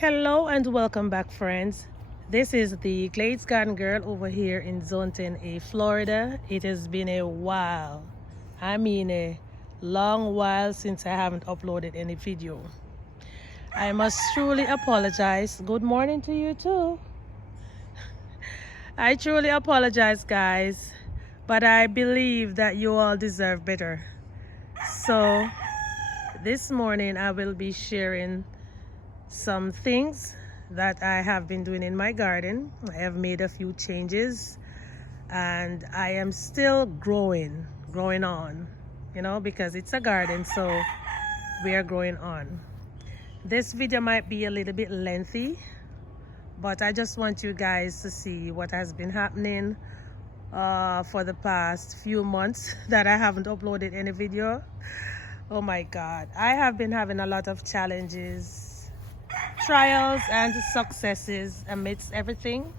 Hello and welcome back, friends. This is the Glades Garden Girl over here in Zone 10A, Florida. It has been a while. I mean a long while since I haven't uploaded any video. I must truly apologize. Good morning to you too. I truly apologize, guys, but I believe that you all deserve better. So this morning I will be sharing some things that I have been doing in my garden. I have made a few changes and I am still growing on, because it's a garden, so we are growing on. This video might be a little bit lengthy, but I just want you guys to see what has been happening for the past few months that I haven't uploaded any video. Oh my God, I have been having a lot of challenges, trials and successes amidst everything.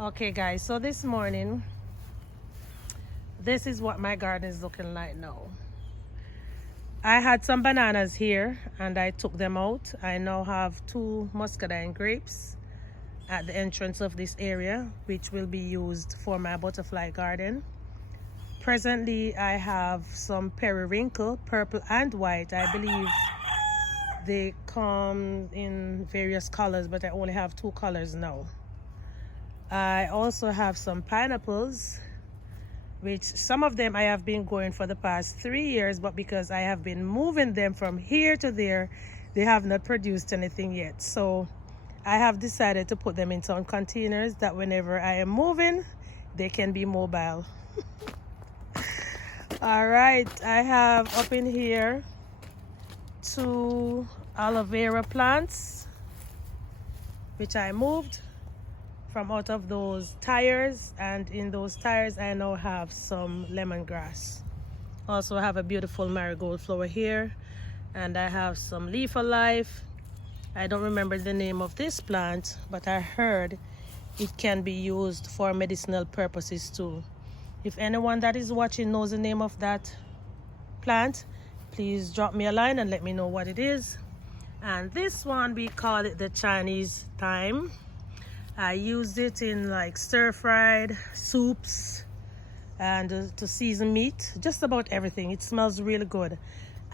Okay guys, so this morning, this is what my garden is looking like now. I had some bananas here and I took them out. I now have 2 muscadine grapes at the entrance of this area, which will be used for my butterfly garden. Presently I have some periwinkle, purple and white. I believe they come in various colors, but I only have 2 colors now. I also have some pineapples, which some of them I have been growing for the past 3 years, but because I have been moving them from here to there, they have not produced anything yet. So I have decided to put them in some containers that whenever I am moving, they can be mobile. All right, I have up in here 2 aloe vera plants, which I moved from out of those tires, and in those tires I now have some lemongrass. Also have a beautiful marigold flower here, and I have some leaf alive. I don't remember the name of this plant, but I heard it can be used for medicinal purposes too. If anyone that is watching knows the name of that plant, please drop me a line and let me know what it is. And this one, we call it the Chinese thyme. I used it in like stir-fried soups and to season meat, just about everything. It smells really good,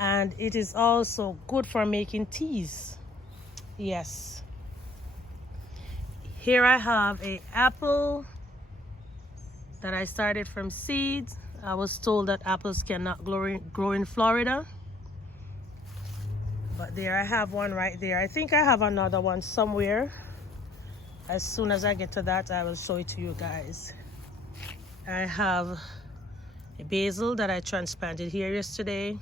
and it is also good for making teas. Yes. Here I have a apple that I started from seeds. I was told that apples cannot grow in Florida, but there I have one right there. I think I have another one somewhere. As soon as I get to that, I will show it to you guys. I have a basil that I transplanted here yesterday,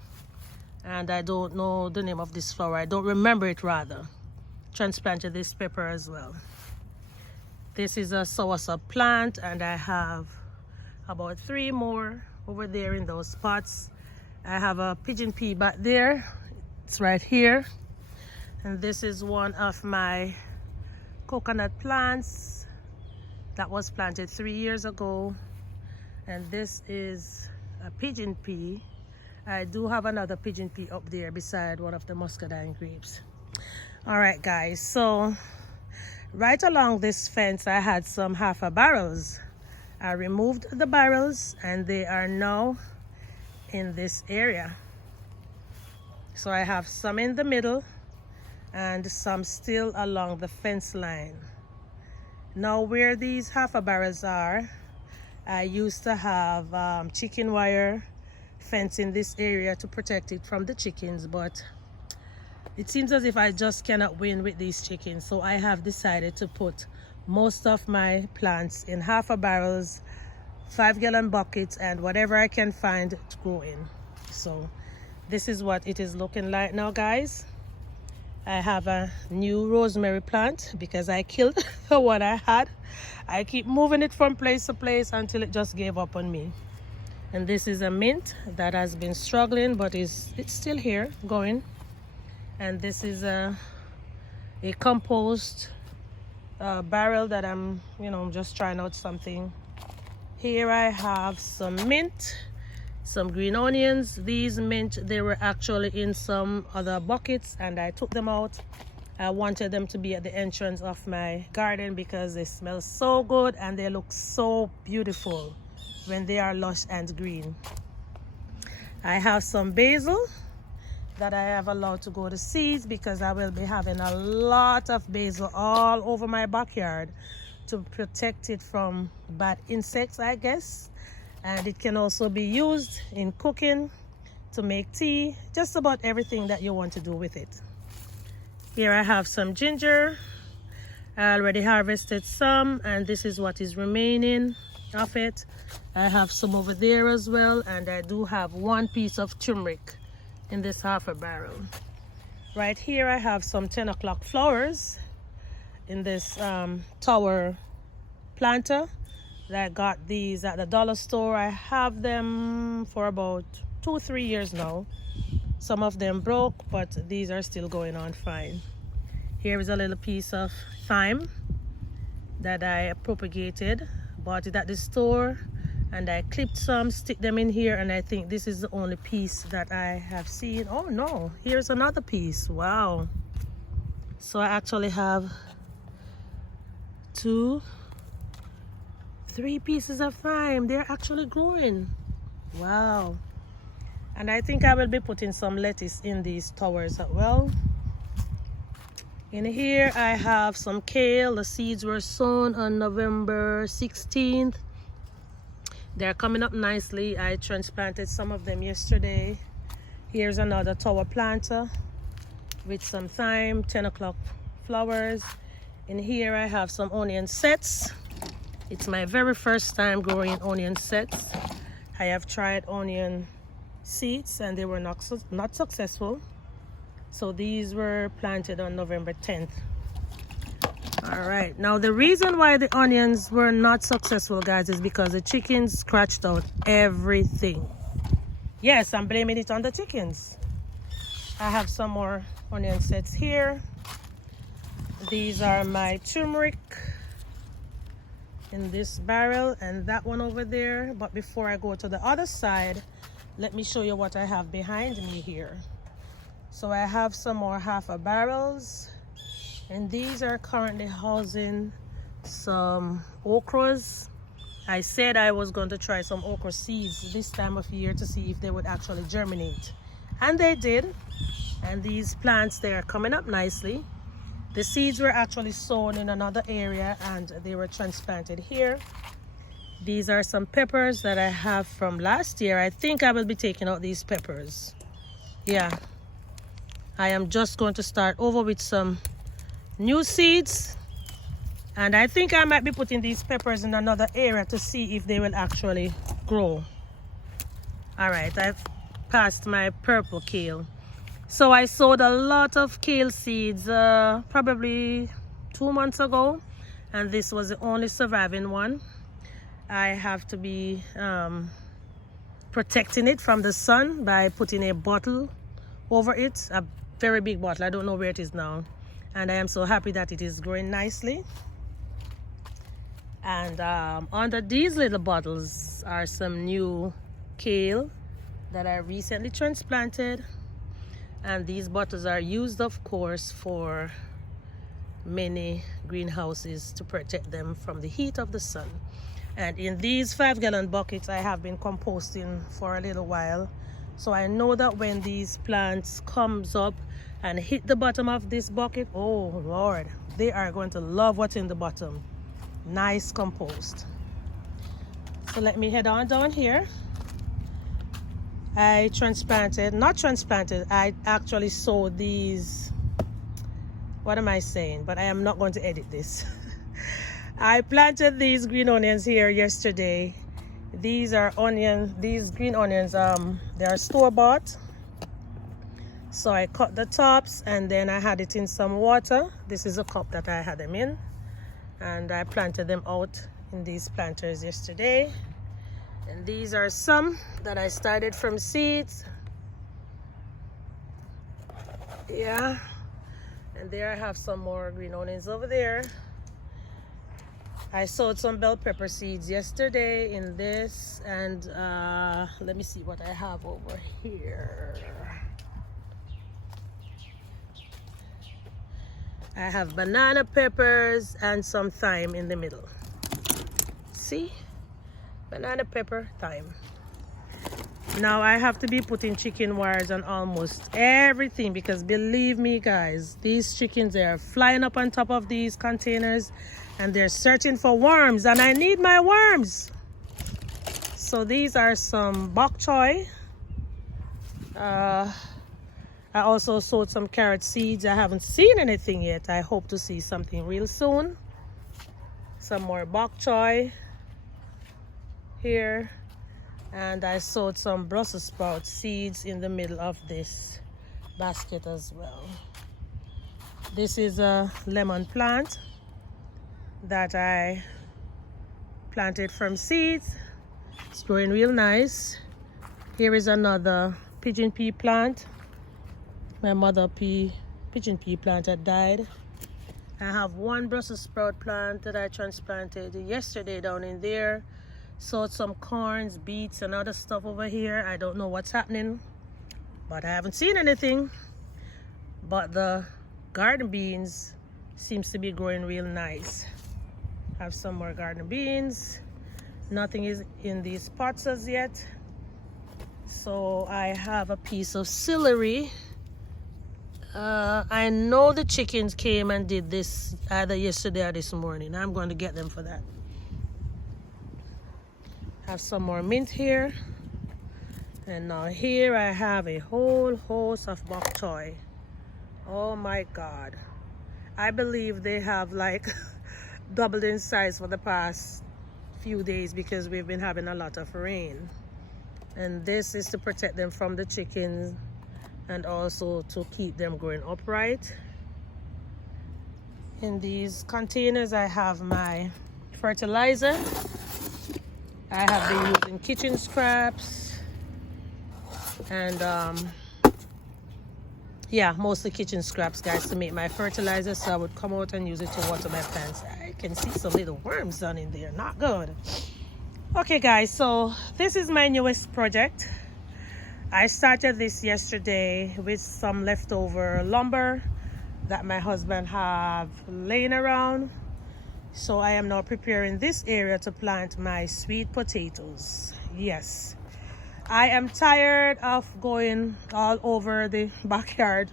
and I don't know the name of this flower. I don't remember it, rather. Transplanted this pepper as well. This is a soursop plant, and I have about 3 more over there in those pots. I have a pigeon pea back there. It's right here. And this is one of my coconut plants that was planted 3 years ago. And this is a pigeon pea. I do have another pigeon pea up there beside one of the muscadine grapes. All right guys, so right along this fence I had some halfa barrels. I removed the barrels and they are now in this area. So I have some in the middle and some still along the fence line. Now where these halfa barrels are, I used to have chicken wire fence in this area to protect it from the chickens, but it seems as if I just cannot win with these chickens. So I have decided to put most of my plants in halfa barrels, 5-gallon buckets, and whatever I can find to grow in. So this is what it is looking like now, guys. I have a new rosemary plant because I killed the one I had. I keep moving it from place to place until it just gave up on me. And this is a mint that has been struggling, but it's still here going. And this is a compost barrel that I'm just trying out something. Here I have some mint, some green onions. These mint, they were actually in some other buckets and I took them out I wanted them to be at the entrance of my garden because they smell so good and they look so beautiful when they are lush and green. I have some basil that I have allowed to go to seeds because I will be having a lot of basil all over my backyard to protect it from bad insects, I guess. And it can also be used in cooking, to make tea, just about everything that you want to do with it. Here I have some ginger. I already harvested some, and this is what is remaining of it. I have some over there as well, and I do have 1 piece of turmeric in this half a barrel. Right here I have some 10 o'clock flowers in this tower planter. I got these at the dollar store. I have them for about 2-3 years now. Some of them broke, but these are still going on fine. Here is a little piece of thyme that I propagated. Bought it at the store, and I clipped some, stick them in here, and I think this is the only piece that I have seen. Oh no, here's another piece. Wow. So I actually have 2, 3 pieces of thyme. They're actually growing. Wow. And I think I will be putting some lettuce in these towers as well. In here I have some kale. The seeds were sown on November 16th. They're coming up nicely. I transplanted some of them yesterday. Here's another tower planter with some thyme, 10 o'clock flowers. In here I have some onion sets. It's my very first time growing onion sets. I have tried onion seeds and they were not successful. So these were planted on November 10th. All right, now the reason why the onions were not successful, guys, is because the chickens scratched out everything. Yes, I'm blaming it on the chickens. I have some more onion sets here. These are my turmeric in this barrel and that one over there. But before I go to the other side, let me show you what I have behind me here. So I have some more half a barrels, and these are currently housing some okras. I said I was going to try some okra seeds this time of year to see if they would actually germinate, and they did. And these plants, they are coming up nicely. The seeds were actually sown in another area and they were transplanted here. These are some peppers that I have from last year. I think I will be taking out these peppers. Yeah, I am just going to start over with some new seeds, and I think I might be putting these peppers in another area to see if they will actually grow. All right, I've passed my purple kale. So I sowed a lot of kale seeds probably 2 months ago, and this was the only surviving one. I have to be protecting it from the sun by putting a bottle over it, a very big bottle. I don't know where it is now, and I am so happy that it is growing nicely. And under these little bottles are some new kale that I recently transplanted, and these bottles are used, of course, for many greenhouses to protect them from the heat of the sun. And in these 5-gallon buckets I have been composting for a little while, so I know that when these plants comes up and hit the bottom of this bucket, oh Lord, they are going to love what's in the bottom. Nice compost. So let me head on down here. I actually sowed these, what am I saying, but I am not going to edit this. I planted these green onions here yesterday. These are these green onions, they are store-bought. So I cut the tops and then I had it in some water. This is a cup that I had them in, and I planted them out in these planters yesterday. And these are some that I started from seeds. Yeah, and there I have some more green onions over there. I sowed some bell pepper seeds yesterday in this, and let me see what I have over here. I have banana peppers and some thyme in the middle. See? Banana pepper, thyme. Now I have to be putting chicken wires on almost everything because believe me guys, these chickens, they are flying up on top of these containers and they're searching for worms and I need my worms. So these are some bok choy. I also sowed some carrot seeds. I haven't seen anything yet. I hope to see something real soon. Some more bok choy here. And I sowed some Brussels sprout seeds in the middle of this basket as well. This is a lemon plant that I planted from seeds. It's growing real nice. Here is another pigeon pea plant. My mother pigeon pea plant had died. I have one Brussels sprout plant that I transplanted yesterday down in there. Sowed some corns, beets, and other stuff over here. I don't know what's happening, but I haven't seen anything. But the garden beans seems to be growing real nice. Have some more garden beans. Nothing is in these pots as yet. So I have a piece of celery. I know the chickens came and did this either yesterday or this morning. I'm going to get them for that. Have some more mint here, and now here I have a whole host of bok choy. Oh my god, I believe they have like doubled in size for the past few days because we've been having a lot of rain, and this is to protect them from the chickens and also to keep them growing upright. In these containers I have my fertilizer. I have been using kitchen scraps and yeah, mostly kitchen scraps guys to make my fertilizer, so I would come out and use it to water my plants. I can see some little worms down in there, not good. Okay guys, so this is my newest project. I started this yesterday with some leftover lumber that my husband have laying around. So I am now preparing this area to plant my sweet potatoes. Yes, I am tired of going all over the backyard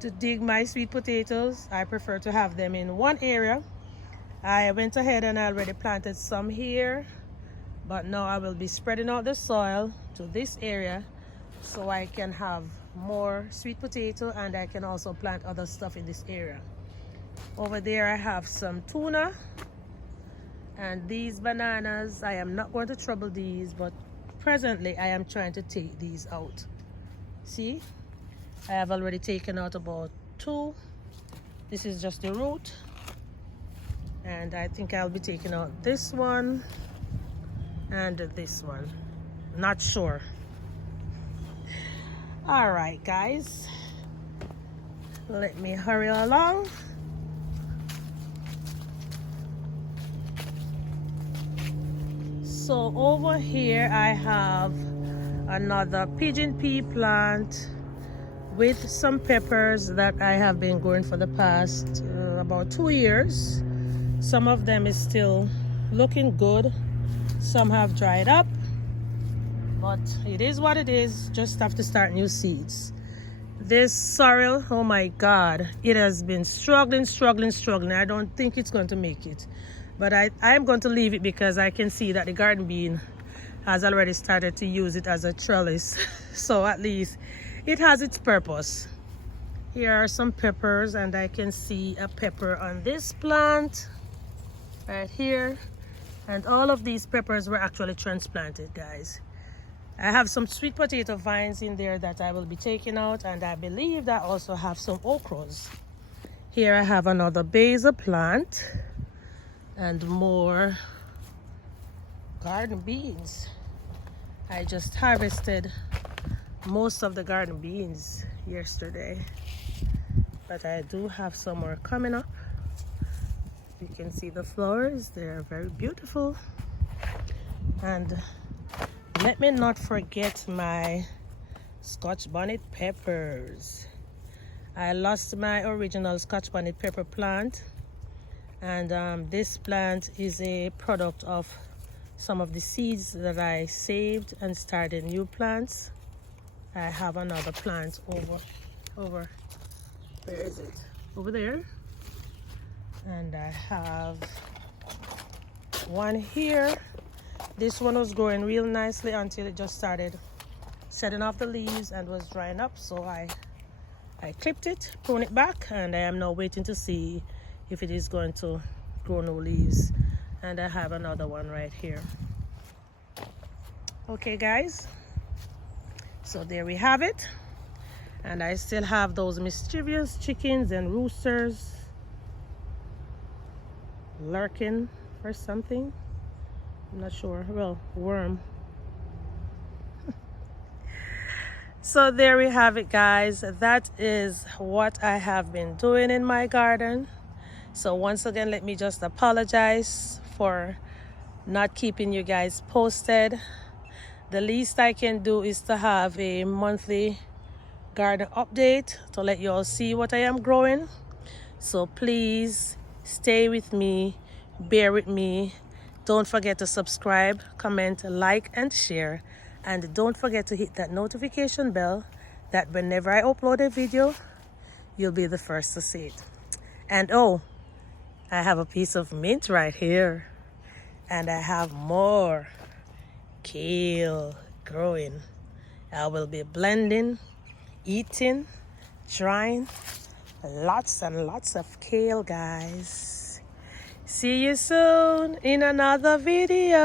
to dig my sweet potatoes. I prefer to have them in one area. I went ahead and I already planted some here, but now I will be spreading out the soil to this area so I can have more sweet potato, and I can also plant other stuff in this area. Over there I have some tuna, and these bananas, I am not going to trouble these, but presently I am trying to take these out. See, I have already taken out about 2. This is just the root, and I think I'll be taking out this one and this one, not sure. All right guys, let me hurry along. So over here I have another pigeon pea plant with some peppers that I have been growing for the past about 2 years. Some of them is still looking good, some have dried up, but it is what it is. Just have to start new seeds. This sorrel, oh my god, it has been struggling. I don't think it's going to make it, but I'm going to leave it because I can see that the garden bean has already started to use it as a trellis. So at least it has its purpose. Here are some peppers, and I can see a pepper on this plant right here, and all of these peppers were actually transplanted guys. I have some sweet potato vines in there that I will be taking out, and I believe that I also have some okras. Here I have another basil plant and more garden beans. I just harvested most of the garden beans yesterday, but I do have some more coming up. You can see the flowers, they're very beautiful. And let me not forget my Scotch bonnet peppers. I lost my original Scotch bonnet pepper plant, and this plant is a product of some of the seeds that I saved and started new plants. I have another plant over where is it? Over there. And I have one here. This one was growing real nicely until it just started setting off the leaves and was drying up, so I clipped it, pruned it back, and I am now waiting to see if it is going to grow new leaves. And I have another one right here. Okay guys, so there we have it. And I still have those mischievous chickens and roosters lurking or something. I'm not sure. Well, worm. So there we have it, guys. That is what I have been doing in my garden. So once again, let me just apologize for not keeping you guys posted. The least I can do is to have a monthly garden update to let you all see what I am growing. So please stay with me, bear with me. Don't forget to subscribe, comment, like, and share. And don't forget to hit that notification bell that whenever I upload a video, you'll be the first to see it. And oh, I have a piece of mint right here. And I have more kale growing. I will be blending, eating, trying lots and lots of kale, guys. See you soon in another video.